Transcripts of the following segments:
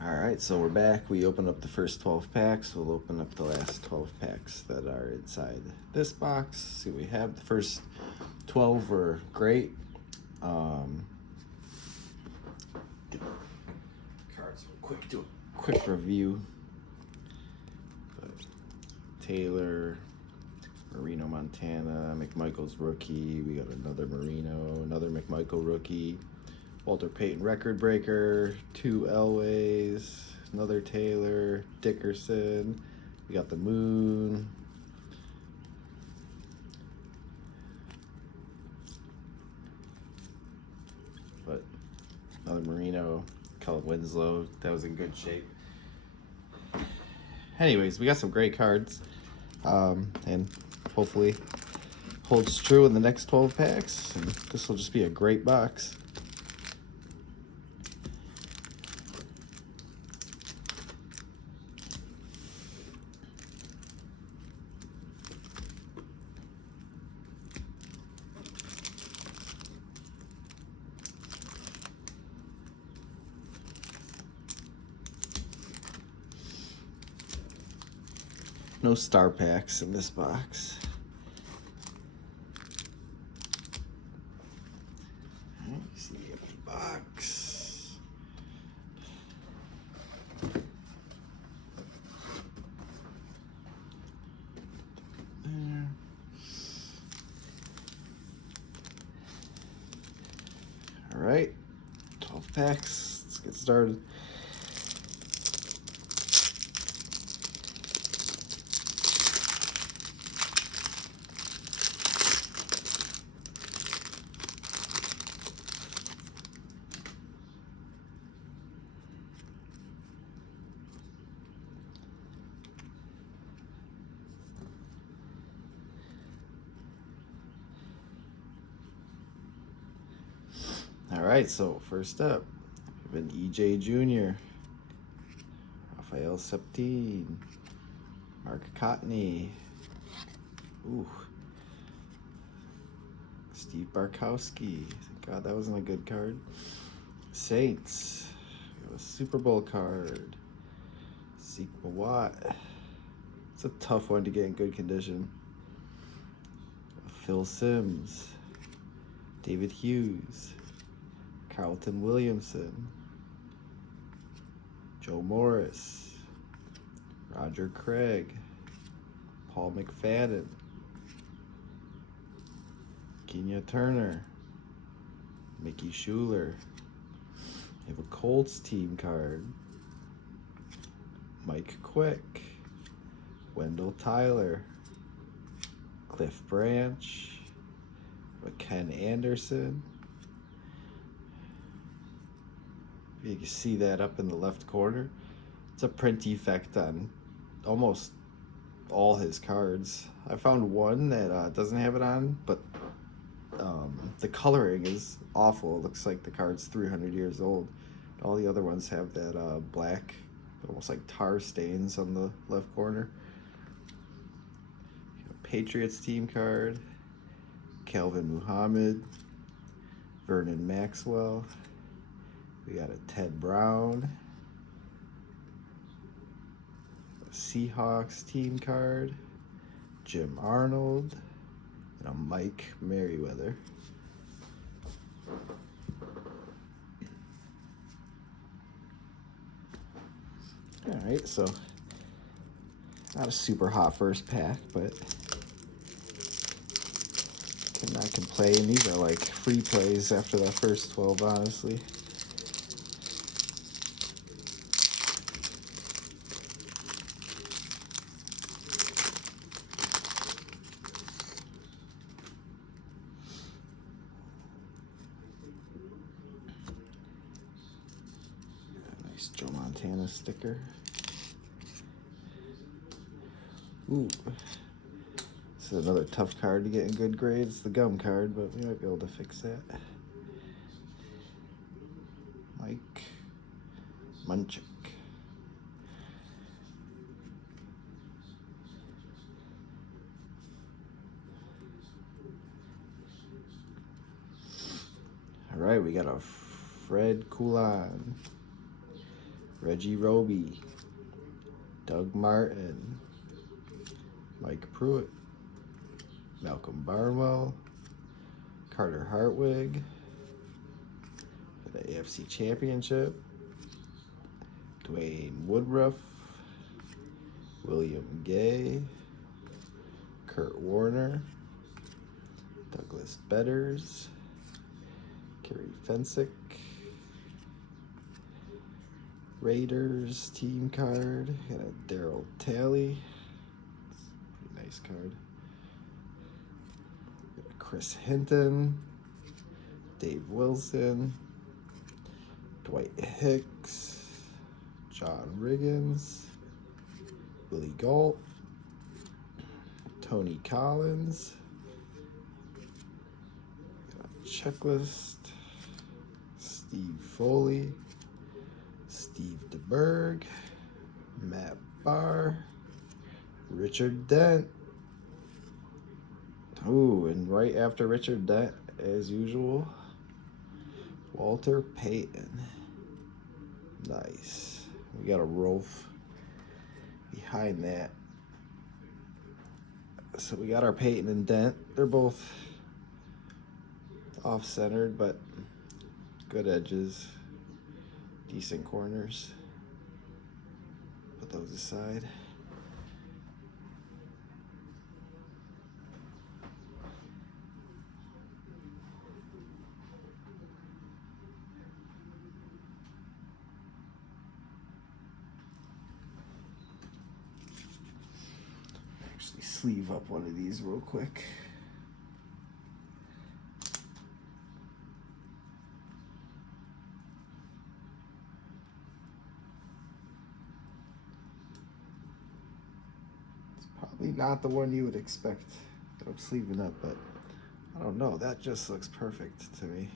All right, so we're back. We opened up the first 12 packs. We'll open up the last 12 packs that are inside this box. See what we have. The first 12 were great. Get cards real quick. Do a quick review. But Taylor, Marino Montana, McMichael's rookie. We got another Marino, another McMichael rookie. Walter Payton record breaker, 2 Elways, another Taylor, Dickerson. We got the Moon. But another Marino, Cullen Winslow. That was in good shape. Anyways, we got some great cards. And hopefully holds true in the next 12 packs. And this will just be a great box. No star packs in this box. Alright, see the empty box. There. Alright, 12 packs. Let's get started. All right, so first up, we have an EJ Jr., Rafael Septine, Mark Cotney, Steve Barkowski. God, that wasn't a good card. Saints, we have a Super Bowl card. Zeke Mawat. It's a tough one to get in good condition. Phil Simms, David Hughes, Carlton Williamson, Joe Morris, Roger Craig, Paul McFadden, Kenya Turner, Mickey Schuler. We have a Colts team card. Mike Quick, Wendell Tyler, Cliff Branch, Ken Anderson. You can see that up in the left corner. It's a print defect on almost all his cards. I found one that doesn't have it on, but the coloring is awful. It looks like the card's 300 years old. All the other ones have that black, almost like tar stains on the left corner. Patriots team card. Calvin Muhammad, Vernon Maxwell. We got a Ted Brown, a Seahawks team card, Jim Arnold, and a Mike Merriweather. All right, so not a super hot first pack, but cannot complain. These are like free plays after that first 12, honestly. Nice Joe Montana sticker. Ooh. This is another tough card to get in good grades, the gum card, but we might be able to fix that. Mike Munchak. All right, we got a Fred Coulon, Reggie Roby, Doug Martin, Mike Pruitt, Malcolm Barnwell, Carter Hartwig for the AFC Championship, Dwayne Woodruff, William Gay, Kurt Warner, Douglas Betters, Kerry Fensick, Raiders team card, got a Daryl Talley, pretty nice card. Got a Chris Hinton, Dave Wilson, Dwight Hicks, John Riggins, Willie Galt, Tony Collins, got a checklist, Steve Foley, Steve DeBerg, Matt Barr, Richard Dent. Ooh, and right after Richard Dent, as usual, Walter Payton. Nice. We got a Rolf behind that. So we got our Payton and Dent. They're both off-centered, but good edges. Decent corners. Put those aside. Actually sleeve up one of these real quick. Probably not the one you would expect that I'm sleeving up, but I don't know. That just looks perfect to me.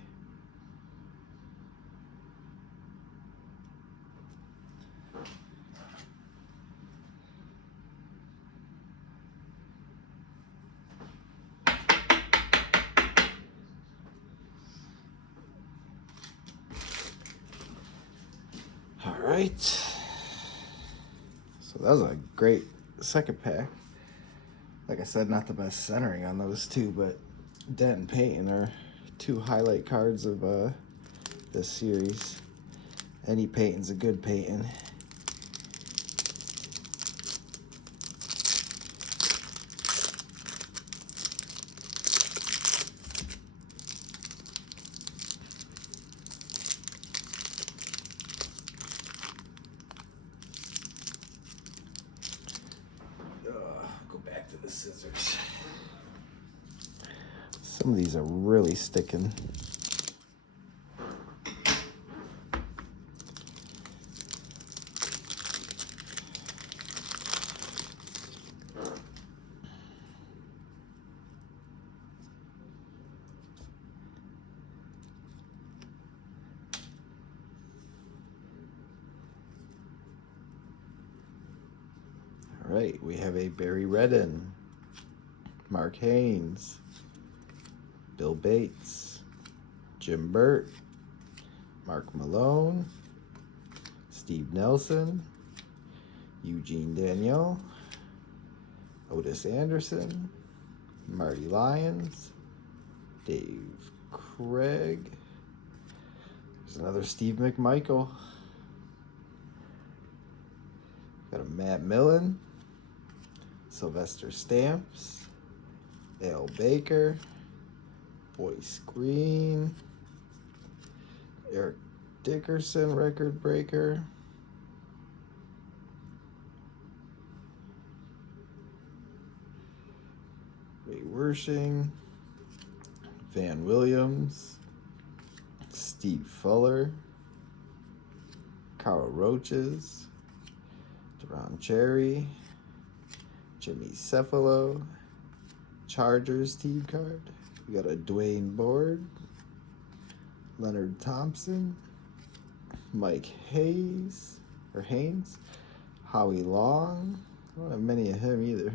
All right. So that was a great second pack. Like I said, not the best centering on those two, but Dent and Payton are two highlight cards of this series. Any Payton's a good Payton. Go back to the scissors. Some of these are really sticking. All right, we have a Barry Redden, Mark Haynes, Bill Bates, Jim Burt, Mark Malone, Steve Nelson, Eugene Danielle, Otis Anderson, Marty Lyons, Dave Craig. There's another Steve McMichael. Got a Matt Millen, Sylvester Stamps, Al Baker, Boyce Green, Eric Dickerson, record breaker, Ray Wershing, Van Williams, Steve Fuller, Carl Roaches, Deron Cherry, Jimmy Cephalo, Chargers team card. We got a Dwayne Board, Leonard Thompson, Mike Haynes, Howie Long. I don't have many of him either.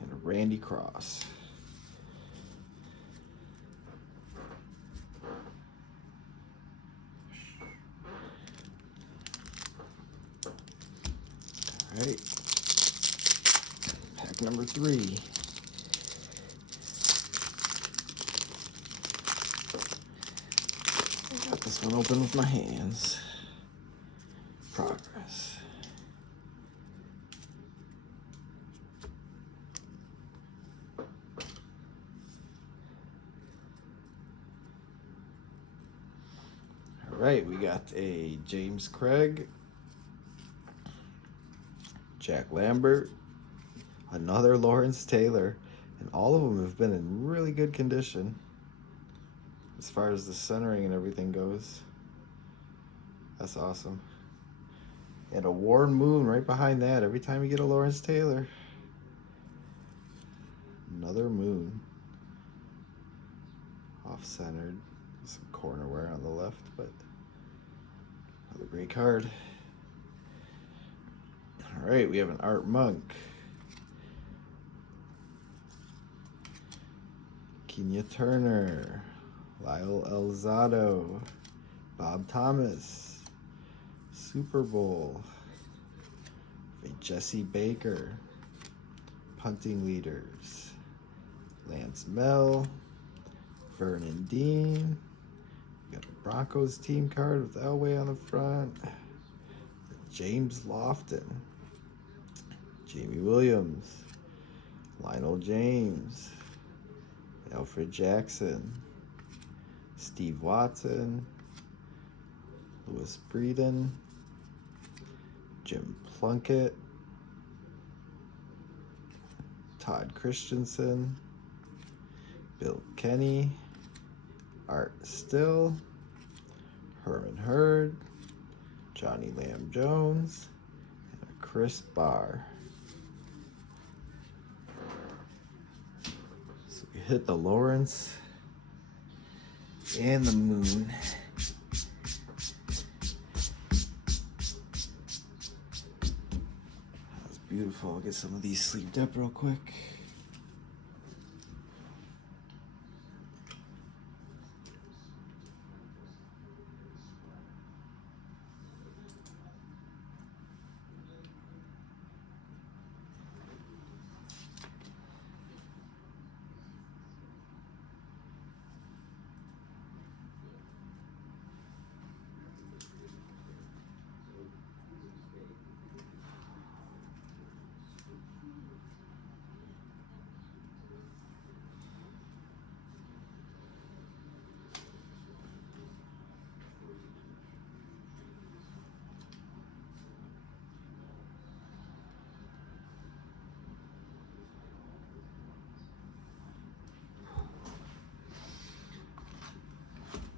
And a Randy Cross. All right. Pack number 3. I got this one open with my hands. Progress. All right, we got a James Craig, Jack Lambert, another Lawrence Taylor, and all of them have been in really good condition as far as the centering and everything goes. That's awesome. And a Warren Moon right behind that. Every time you get a Lawrence Taylor, another Moon. Off-centered, some corner wear on the left, but another great card. All right, we have an Art Monk, Kenya Turner, Lyle Elzado, Bob Thomas, Super Bowl, Jesse Baker, Punting Leaders, Lance Mel, Vernon Dean. We got a Broncos team card with Elway on the front. James Lofton, Jamie Williams, Lionel James, Alfred Jackson, Steve Watson, Louis Breeden, Jim Plunkett, Todd Christensen, Bill Kenny, Art Still, Herman Hurd, Johnny Lamb Jones, and a Chris Barr. So we hit the Lawrence and the Moon. That's beautiful. I'll get some of these sleeved up real quick.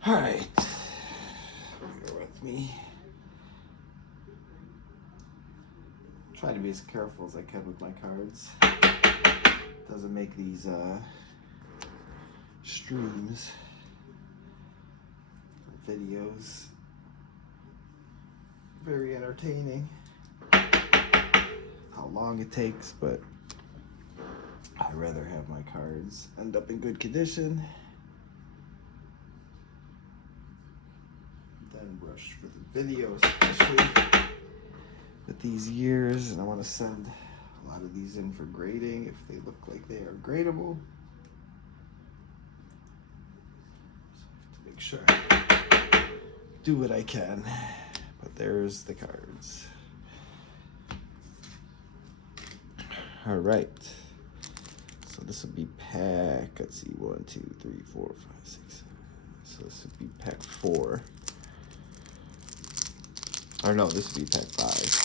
All right, bear with me. Try to be as careful as I can with my cards. Doesn't make these streams or videos very entertaining. How long it takes, but I'd rather have my cards end up in good condition than rush for the video, especially with these years. And I want to send a lot of these in for grading if they look like they are gradable. So I have to make sure I do what I can. But there's the cards. All right. So this would be pack, let's see, 1, 2, 3, 4, 5, 6, 7. So this would be pack 4. Or no, this would be pack 5.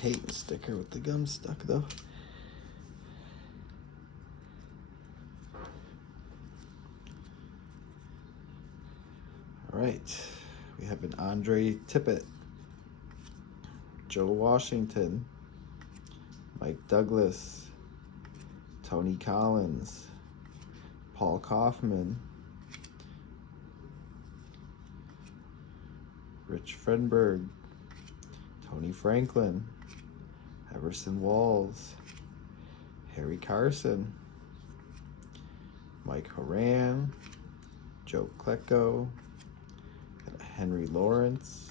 Peyton sticker with the gum stuck though. All right, we have an Andre Tippett, Joe Washington, Mike Douglas, Tony Collins, Paul Kaufman, Rich Frenberg, Tony Franklin, Everson Walls, Harry Carson, Mike Horan, Joe Klecko, Henry Lawrence,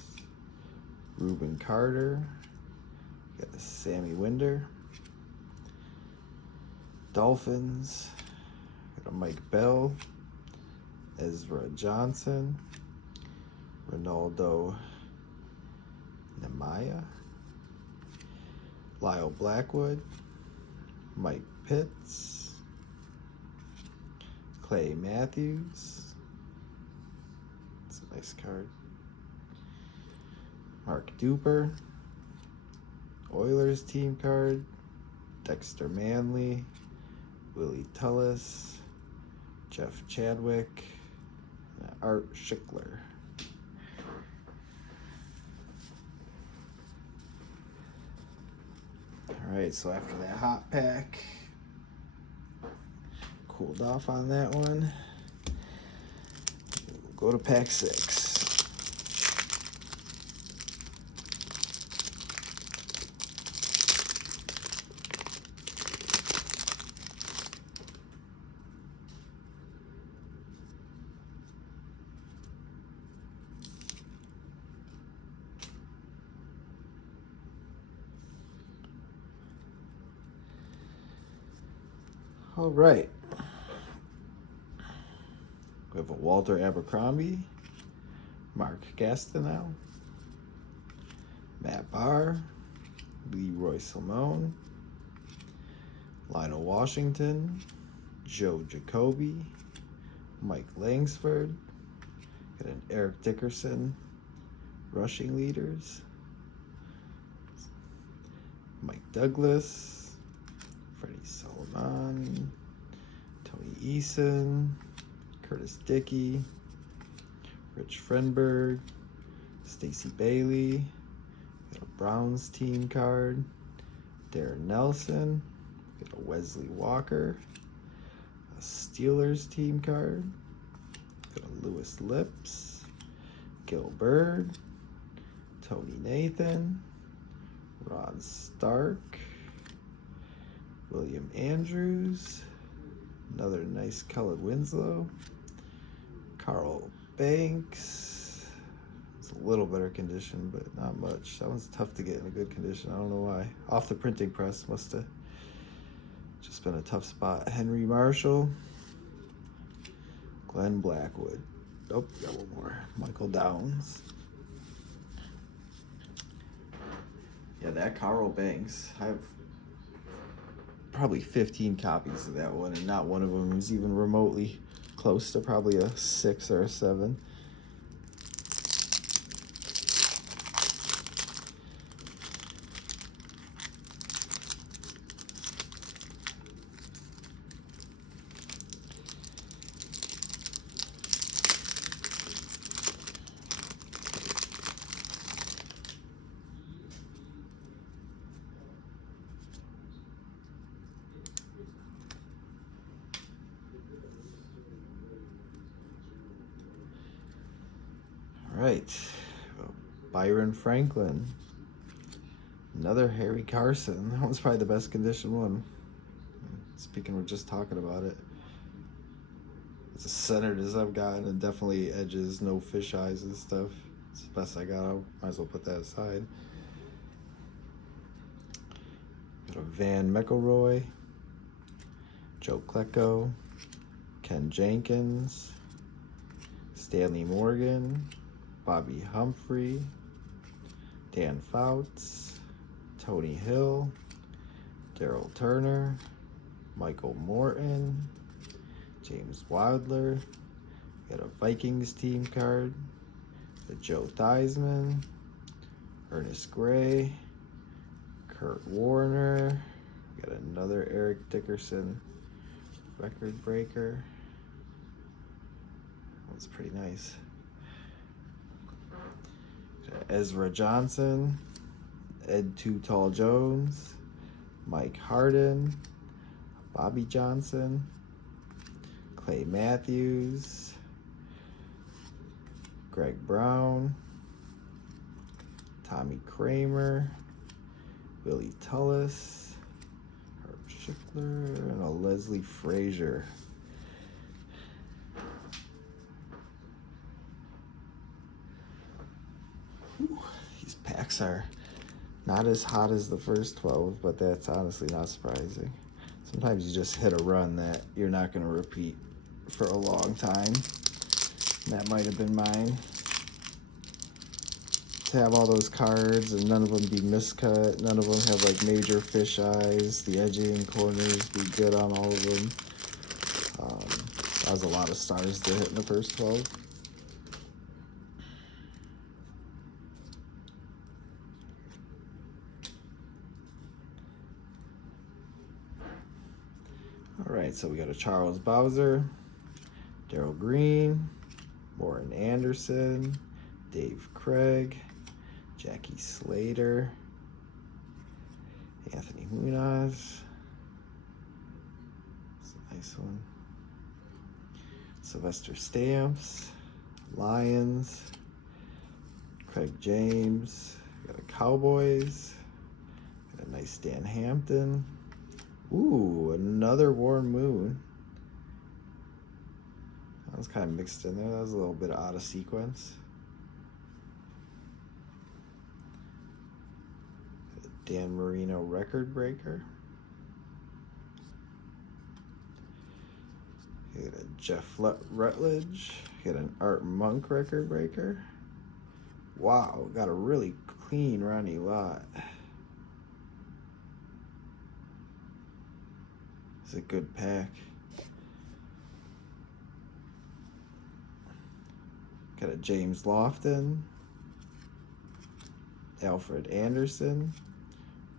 Reuben Carter, got a Sammy Winder, Dolphins, got a Mike Bell, Ezra Johnson, Ronaldo Nemaya, Lyle Blackwood, Mike Pitts, Clay Matthews, that's a nice card, Mark Duper, Oilers team card, Dexter Manley, Willie Tullis, Jeff Chadwick, and Art Schickler. Alright, so after that hot pack, cooled off on that one, we'll go to pack 6. All right. We have a Walter Abercrombie, Mark Gastineau, Matt Barr, Leroy Simone, Lionel Washington, Joe Jacoby, Mike Langsford, got an Eric Dickerson, rushing leaders, Mike Douglas, Freddie Solomon, Tony Eason, Curtis Dickey, Rich Frenberg, Stacey Bailey, got a Browns team card, Darren Nelson, got a Wesley Walker, a Steelers team card, got a Lewis Lips, Gil Bird, Tony Nathan, Ron Stark, William Andrews, another nice colored Winslow, Carl Banks. It's a little better condition, but not much. That one's tough to get in a good condition. I don't know why. Off the printing press, must have just been a tough spot. Henry Marshall, Glenn Blackwood. Oh, got one more. Michael Downs. Yeah, that Carl Banks. I have probably 15 copies of that one, and not one of them is even remotely close to probably a 6 or a 7. Right, Byron Franklin, another Harry Carson. That one's probably the best condition one. Speaking, we're just talking about it. It's as centered as I've gotten, and definitely edges, no fish eyes and stuff. It's the best I got. I might as well put that aside. Got a Van McElroy, Joe Klecko, Ken Jenkins, Stanley Morgan, Bobby Humphrey, Dan Fouts, Tony Hill, Daryl Turner, Michael Morton, James Wilder, got a Vikings team card, the Joe Theismann, Ernest Gray, Kurt Warner, got another Eric Dickerson record breaker. That's pretty nice. Ezra Johnson, Ed Too Tall Jones, Mike Harden, Bobby Johnson, Clay Matthews, Greg Brown, Tommy Kramer, Willie Tullis, Herb Schickler, and a Leslie Frazier. Whew, these packs are not as hot as the first 12, but that's honestly not surprising. Sometimes you just hit a run that you're not going to repeat for a long time. And that might have been mine. To have all those cards and none of them be miscut, none of them have like major fish eyes, the edging corners be good on all of them. That was a lot of stars to hit in the first 12. All right, so we got a Charles Bowser, Darryl Green, Warren Anderson, Dave Craig, Jackie Slater, Anthony Munoz. That's a nice one. Sylvester Stamps, Lions, Craig James, got a Cowboys, got a nice Dan Hampton. Ooh, another Warren Moon. That was kind of mixed in there. That was a little bit out of sequence. Dan Marino record breaker. You got a Jeff Rutledge. You got an Art Monk record breaker. Wow, got a really clean Ronnie Lott. It's a good pack. Got a James Lofton, Alfred Anderson,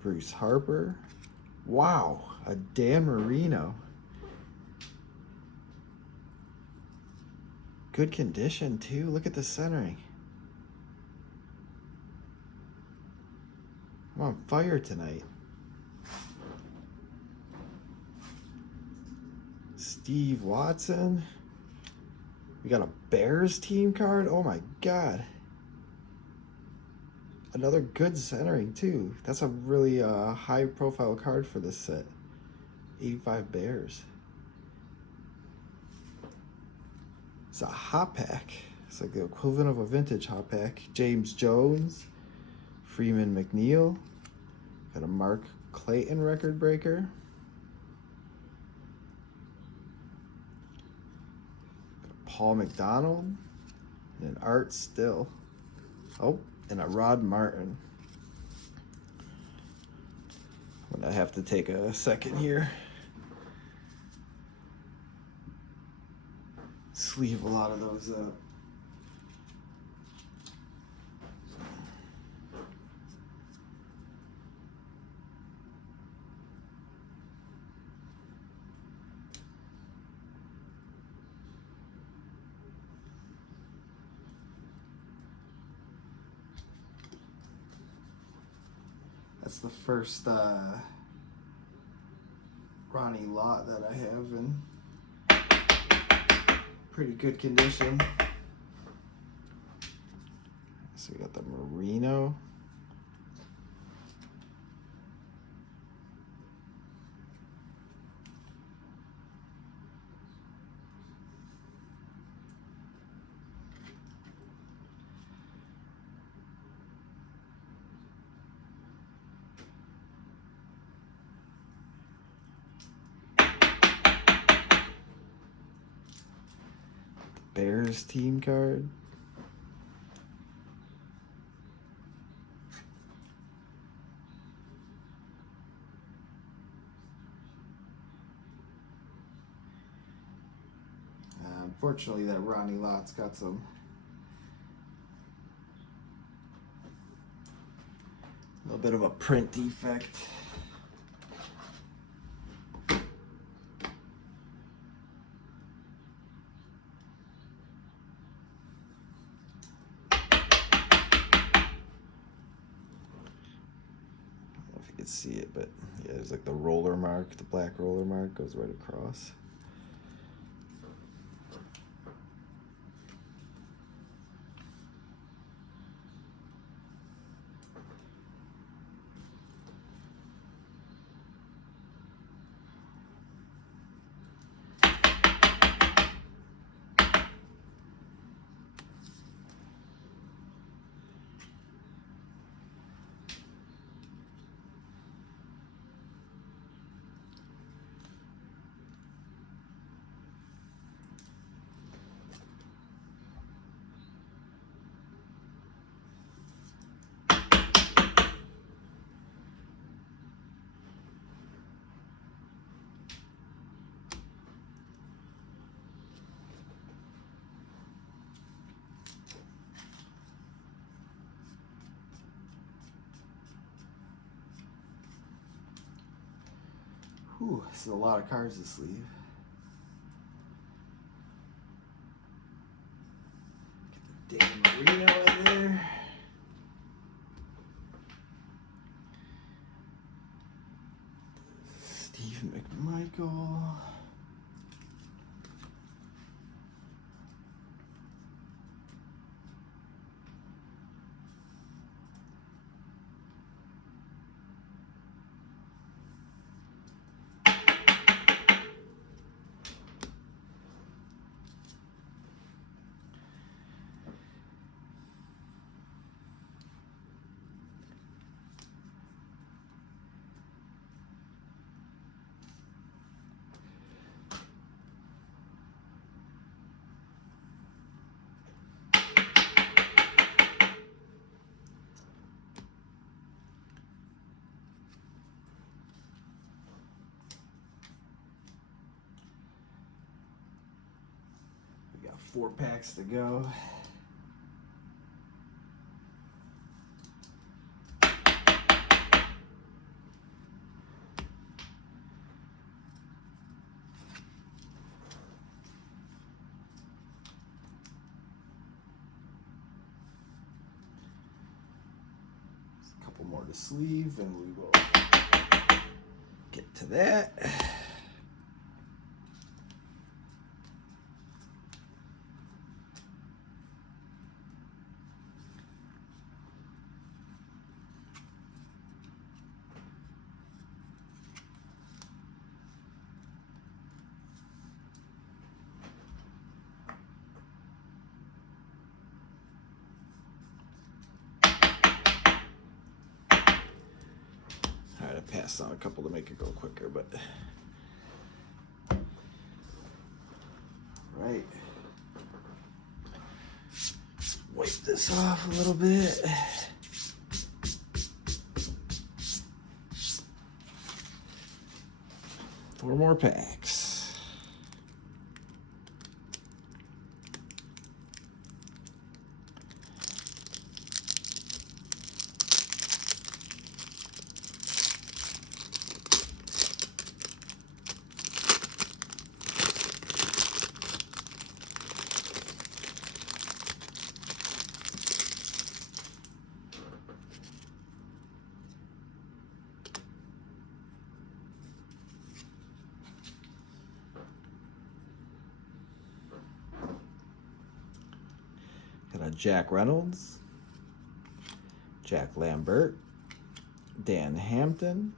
Bruce Harper. Wow, a Dan Marino. Good condition too. Look at the centering. I'm on fire tonight. Steve Watson. We got a Bears team card. Oh my God. Another good centering too. That's a really high profile card for this set. 85 Bears. It's a hot pack. It's like the equivalent of a vintage hot pack. James Jones, Freeman McNeil. Got a Mark Clayton record breaker. Got a Paul McDonald. And an Art Still. Oh, and a Rod Martin. I'm gonna have to take a second here. Sleeve a lot of those up. That's the first Ronnie Lott that I have in pretty good condition. So we got the Marino. Bears team card. Unfortunately, that Ronnie Lott's got a little bit of a print defect. See it, but yeah, there's like the roller mark, the black roller mark goes right across. Whew, this is a lot of cards to sleeve. Get the Dan Marino in there. Steve McMichael. We got 4 packs to go. A couple more to sleeve and we will get to that. I passed on a couple to make it go quicker, but right. Wipe this off a little bit. Four more packs. Got a Jack Reynolds, Jack Lambert, Dan Hampton,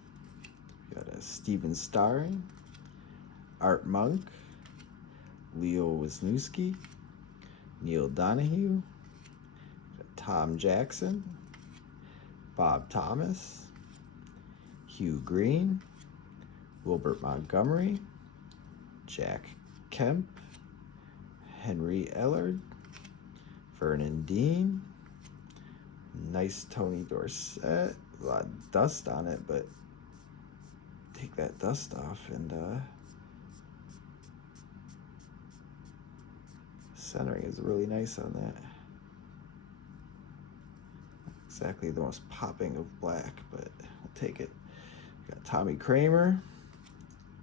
got a Steven Starring, Art Monk, Leo Wisniewski, Neil Donahue, Tom Jackson, Bob Thomas, Hugh Green, Wilbert Montgomery, Jack Kemp, Henry Ellard, Vernon Dean, nice Tony Dorsett. A lot of dust on it, but take that dust off and centering is really nice on that. Exactly the most popping of black, but we'll take it. We got Tommy Kramer,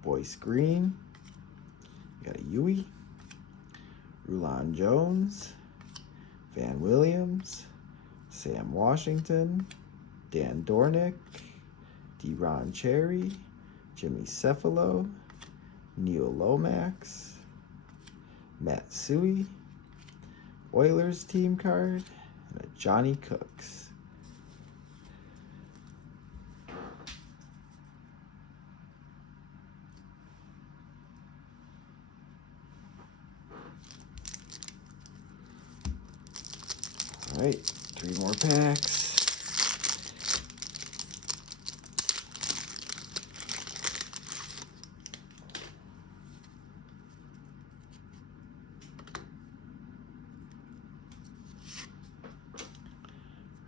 Boyce Green, we got a Yui, Rulon Jones, Van Williams, Sam Washington, Dan Dornick, Deron Cherry, Jimmy Cefalo, Neil Lomax, Matt Suey, Oilers team card, and a Johnny Cooks. All right, 3 more packs.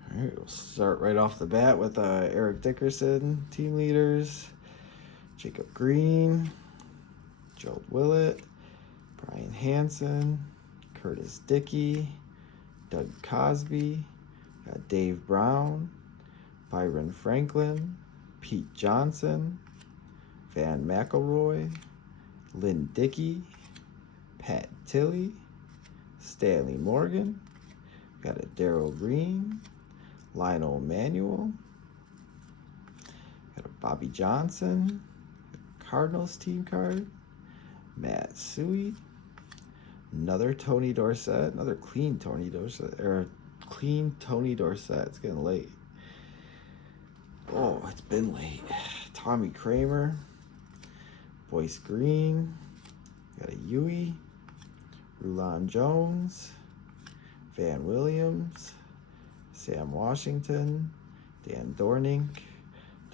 All right, we'll start right off the bat with Eric Dickerson, team leaders, Jacob Green, Joel Willett, Brian Hansen, Curtis Dickey, Doug Cosby, Dave Brown, Byron Franklin, Pete Johnson, Van McElroy, Lynn Dickey, Pat Tilley, Stanley Morgan, got a Darryl Green, Lionel Manuel, got a Bobby Johnson, Cardinals team card, Matt Suey, another Tony Dorsett, another clean Tony Dorsett, It's getting late. Oh, it's been late. Tommy Kramer, Boyce Green, got a Yui, Rulon Jones, Van Williams, Sam Washington, Dan Dornink,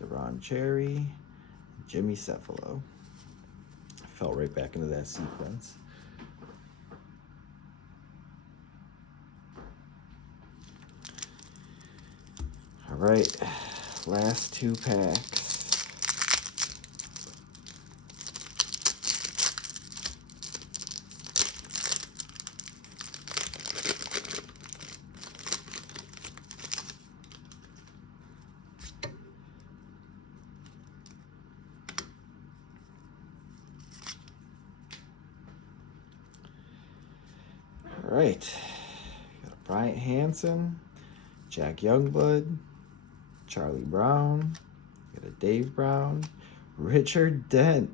Deron Cherry, Jimmy Cephalo. Fell right back into that sequence. All right, last 2 packs. All right, got a Bryant Hansen, Jack Youngblood, Charlie Brown, got a Dave Brown, Richard Dent.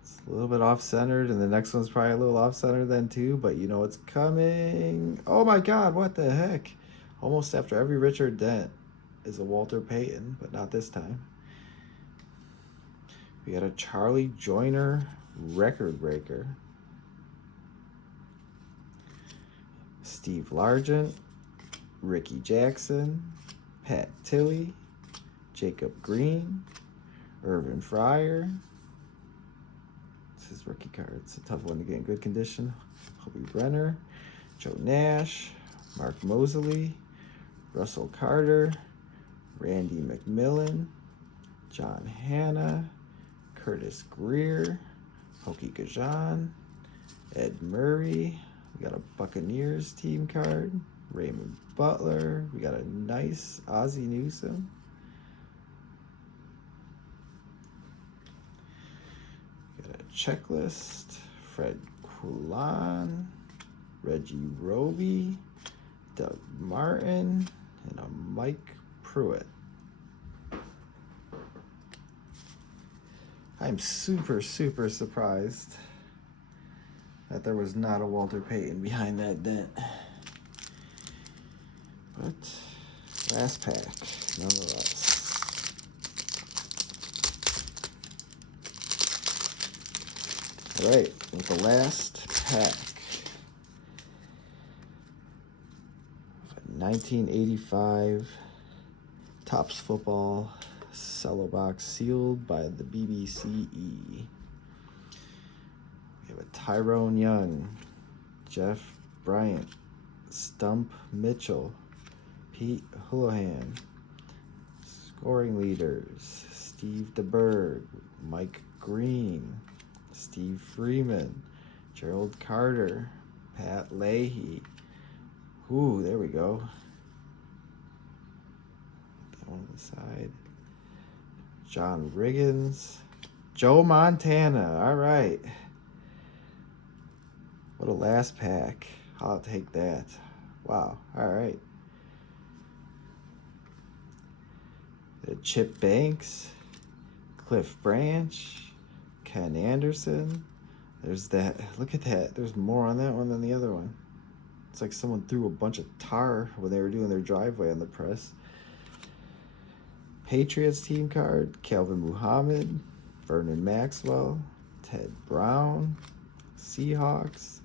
It's a little bit off-centered, and the next one's probably a little off-centered then too, but you know it's coming. Oh my God, what the heck? Almost after every Richard Dent is a Walter Payton, but not this time. We got a Charlie Joyner record breaker. Steve Largent, Ricky Jackson, Pat Tilley, Jacob Green, Irvin Fryer. This is rookie card. It's a tough one to get in good condition. Hobie Brenner, Joe Nash, Mark Moseley, Russell Carter, Randy McMillan, John Hanna, Curtis Greer, Hokie Gajan, Ed Murray. We got a Buccaneers team card, Raymond Butler. We got a nice Ozzie Newsome. Got a checklist, Fred Coulon, Reggie Roby, Doug Martin, and a Mike Pruitt. I'm super surprised that there was not a Walter Payton behind that dent. But last pack, nonetheless. All right, with the last pack, 1985 Topps Football Cello box sealed by the BBCE. We have a Tyrone Young, Jeff Bryant, Stump Mitchell, Pete Houlihan. Scoring leaders, Steve DeBerg, Mike Green, Steve Freeman, Gerald Carter, Pat Leahy. Ooh, there we go. That one on the side. John Riggins, Joe Montana. All right. What a last pack. I'll take that. Wow. All right. Chip Banks, Cliff Branch, Ken Anderson. There's that. Look at that. There's more on that one than the other one. It's like someone threw a bunch of tar when they were doing their driveway on the press. Patriots team card, Calvin Muhammad, Vernon Maxwell, Ted Brown, Seahawks,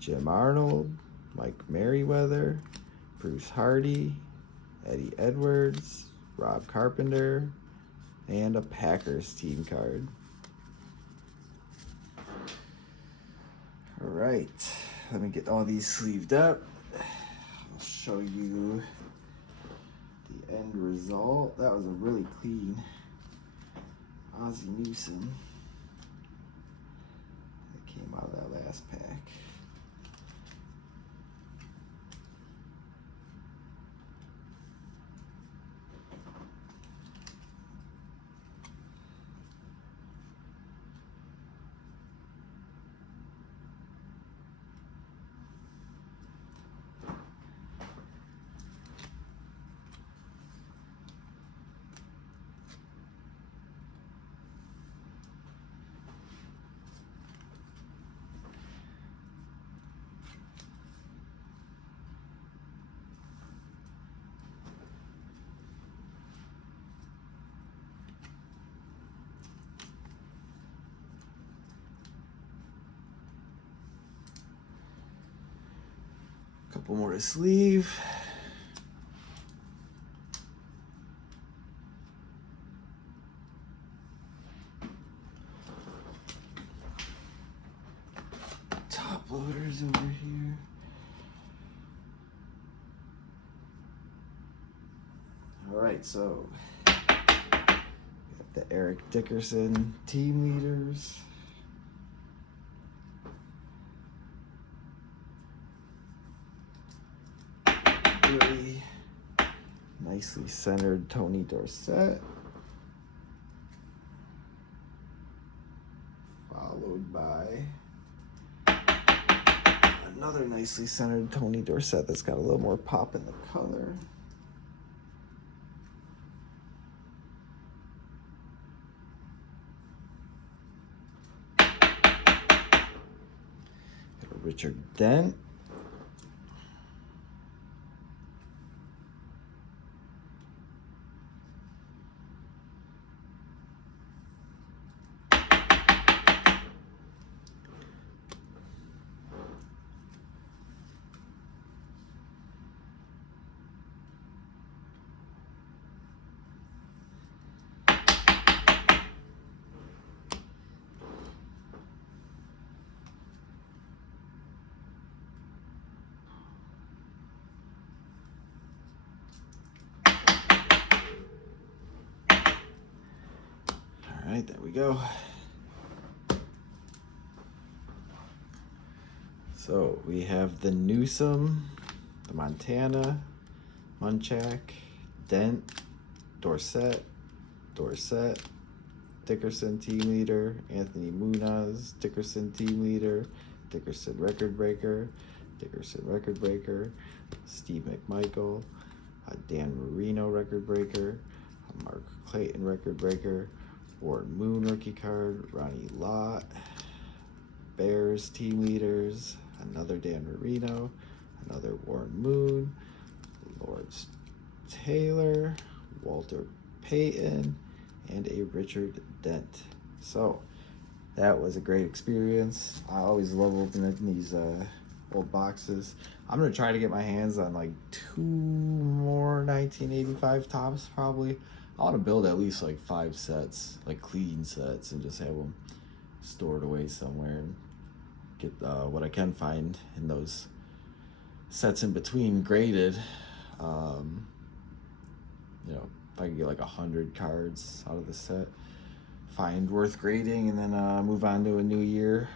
Jim Arnold, Mike Merriweather, Bruce Hardy, Eddie Edwards, Rob Carpenter, and a Packers team card. All right, let me get all these sleeved up. I'll show you the end result. That was a really clean Ozzie Newsome that came out of that last pack. Couple more to sleeve. Top loaders over here. All right, so got the Eric Dickerson team leaders. Really nicely centered Tony Dorsett. Followed by another nicely centered Tony Dorsett that's got a little more pop in the color. Got a Richard Dent. All right, there we go. So we have the Newsom, the Montana, Munchak, Dent, Dorsett, Dickerson team leader, Anthony Munoz, Dickerson team leader, Dickerson record breaker, Steve McMichael, Dan Marino record breaker, Mark Clayton record breaker, Warren Moon rookie card, Ronnie Lott, Bears team leaders, another Dan Marino, another Warren Moon, Lawrence Taylor, Walter Payton, and a Richard Dent. So that was a great experience. I always love opening these old boxes. I'm gonna try to get my hands on like 2 more 1985 tops probably. I want to build at least like 5 sets, like clean sets, and just have them stored away somewhere and get what I can find in those sets in between graded. You know, if I can get like 100 cards out of the set, find worth grading, and then move on to a new year.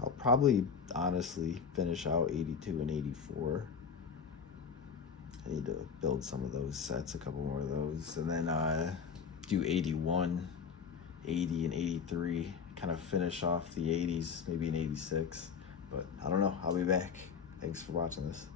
I'll probably honestly finish out 82 and 84. I need to build some of those sets, a couple more of those, and then do 81, 80, and 83. Kind of finish off the 80s, maybe an 86. But I don't know. I'll be back. Thanks for watching this.